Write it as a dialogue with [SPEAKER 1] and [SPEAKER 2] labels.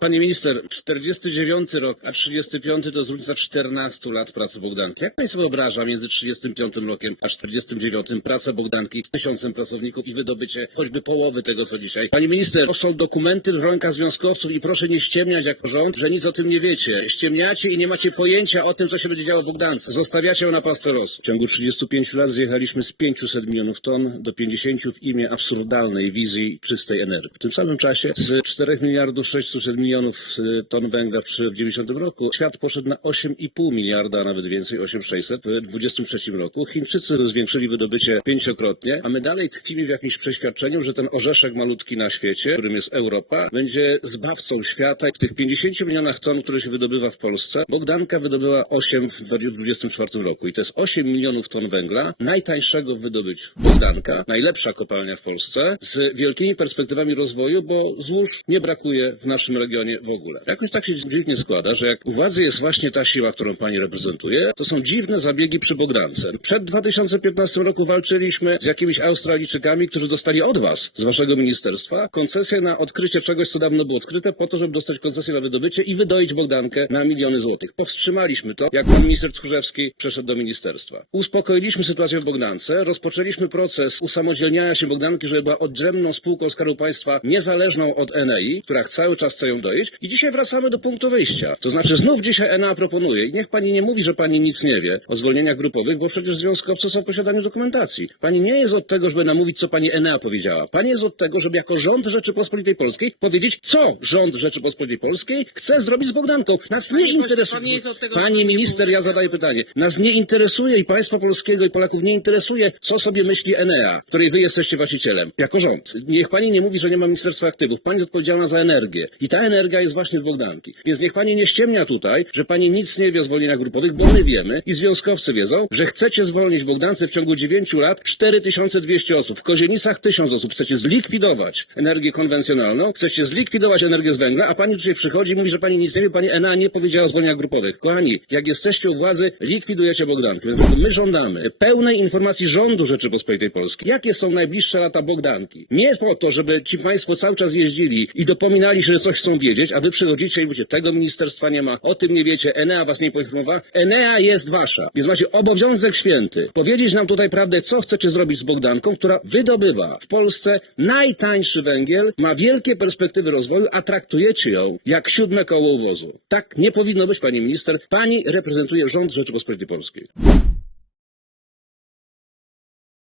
[SPEAKER 1] Panie minister, 49 rok, a 35 to jest różnica 14 lat pracy Bogdanki. Jak pani sobie wyobraża między 35 rokiem a 49 praca Bogdanki z tysiącem pracowników i wydobycie choćby połowy tego, co dzisiaj? Pani minister, to są dokumenty w rękach związkowców i proszę nie ściemniać jako rząd, że nic o tym nie wiecie. Ściemniacie i nie macie pojęcia o tym, co się będzie działo w Bogdance. Zostawiacie ją na pastwę losu. W ciągu 35 lat zjechaliśmy z 500 milionów ton do 50 w imię absurdalnej wizji czystej energii. W tym samym czasie z 4 miliardów 600 milionów y, ton węgla w 1990 roku świat poszedł na 8,5 miliarda, a nawet więcej, 8,600 w 2023 roku. Chińczycy zwiększyli wydobycie pięciokrotnie, a my dalej tkwimy w jakimś przeświadczeniu, że ten orzeszek malutki na świecie, którym jest Europa, będzie zbawcą świata. W tych 50 milionach ton, które się wydobywa w Polsce, Bogdanka wydobyła 8 w 2024 roku i to jest 8 milionów ton węgla, najtańszego w wydobyciu. Bogdanka, najlepsza kopalnia w Polsce, z wielkimi perspektywami rozwoju, bo złóż nie brakuje w naszym regionie w ogóle. Jakoś tak się dziwnie składa, że jak u władzy jest właśnie ta siła, którą pani reprezentuje, to są dziwne zabiegi przy Bogdance. Przed 2015 roku walczyliśmy z jakimiś Australijczykami, którzy dostali od was, z waszego ministerstwa, koncesję na odkrycie czegoś, co dawno było odkryte, po to, żeby dostać koncesję na wydobycie i wydoić Bogdankę na miliony złotych. Powstrzymaliśmy to, jak pan minister Tchórzewski przeszedł do ministerstwa. Uspokoiliśmy sytuację w Bogdance, rozpoczęliśmy proces usamodzielniania się Bogdanki, żeby była odrębną spółką Skarbu Państwa, niezależną od Enei, która cały czas chce ją I dzisiaj wracamy do punktu wyjścia. To znaczy znów dzisiaj Enea proponuje i niech pani nie mówi, że pani nic nie wie o zwolnieniach grupowych, bo przecież związkowcy są w posiadaniu dokumentacji. Pani nie jest od tego, żeby namówić, co pani Enea powiedziała. Pani jest od tego, żeby jako rząd Rzeczypospolitej Polskiej powiedzieć, co rząd Rzeczypospolitej Polskiej chce zrobić z Bogdanką. Nas nie interesuje. Pani minister, ja zadaję pytanie. Nas nie interesuje i państwa polskiego i Polaków nie interesuje, co sobie myśli Enea, której wy jesteście właścicielem, jako rząd. Niech pani nie mówi, że nie ma Ministerstwa Aktywów. Pani jest odpowiedzialna za energię. I ta energia jest właśnie w Bogdanki. Więc niech pani nie ściemnia tutaj, że pani nic nie wie o zwolnieniach grupowych, bo my wiemy i związkowcy wiedzą, że chcecie zwolnić w Bogdance w ciągu 9 lat 4200 osób. W Kozienicach 1000 osób. Chcecie zlikwidować energię konwencjonalną, chcecie zlikwidować energię z węgla, a pani tutaj przychodzi i mówi, że pani nic nie wie, pani Enea nie powiedziała o zwolnieniach grupowych. Kochani, jak jesteście u władzy, likwidujecie Bogdankę. Więc my żądamy pełnej informacji rządu Rzeczypospolitej Polskiej. Jakie są najbliższe lata Bogdanki? Nie po to, żeby ci państwo cały czas jeździli i dopominali się, że coś chcą wiedzieć, a wy przychodzicie i mówicie, tego ministerstwa nie ma, o tym nie wiecie, Enea was nie poinformowała. Enea jest wasza. Więc macie obowiązek święty powiedzieć nam tutaj prawdę, co chcecie zrobić z Bogdanką, która wydobywa w Polsce najtańszy węgiel, ma wielkie perspektywy rozwoju, a traktujecie ją jak siódme koło uwozu. Tak nie powinno być, pani minister. Pani reprezentuje rząd Rzeczypospolitej Polskiej.